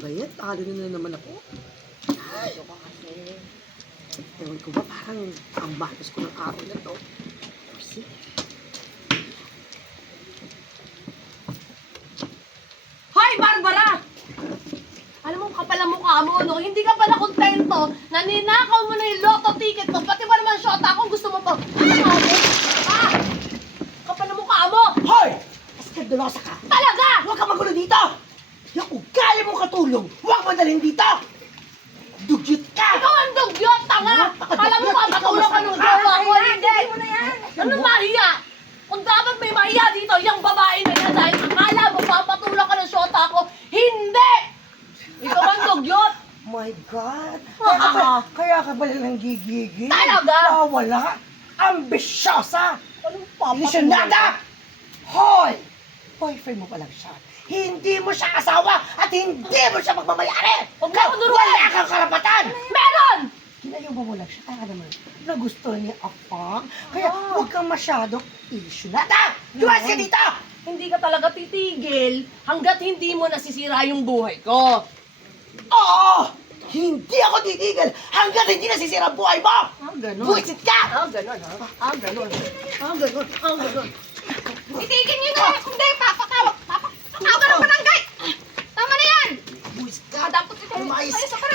ba yan? Talo na naman ako. Ay, Ito ka kasi. ewan ko ba, parang ang batas ko ng araw na to. Kasi, Hoy, Barbara! Alam mo, kapal ang mukha mo, no? Hindi ka pala kontento na ninakaw mo na yung lotto ticket mo, pati ba naman shota kung gusto mo pa. Ah! Kapal ang mukha mo! hoy! Eskandulosa ka! Talaga! Huwag ka magulo dito! Yung ugali mong katulong, huwag mo dalhin dito! Dugyot ka! Ikaw ang dugyot, tanga! Kala mo papatulong ka ng jowa ko, hindi! Anong mahiya? Kung dapat may mahiya dito, yung babae na yan dahil akala mo papatulong ka ng shota ko, hindi! Ikaw ang dugyot! My God! Ah. Kaya ka pala nang gigigil? Talaga? Wala! Ambisyosa! Anong papatulong? Ilusyonada! Hoy! Boyfriend mo pa lang siya. Hindi mo siya asawa at hindi mo siya magmamayari! Huwag mo ako duruan! Wala kang karapatan! Meron! Ginayong mo lang siya. Kaya naman, nagustuhan niya ako. Kaya huwag kang masyadong ilusyonada! Luwas ka dito! Hindi ka talaga titigil hanggat hindi mo nasisira yung buhay ko. Oo! Hindi ako titigil hanggat hindi nasisira ang buhay mo! Ganon. Buwisit ka! Ganon ha? Ganon. Ganon. Itigil niyo na! Hindi, papatawag ng barangay! Tama na yan! Buwisit ka! Dapat ito. Lumayas Ayos ka! ka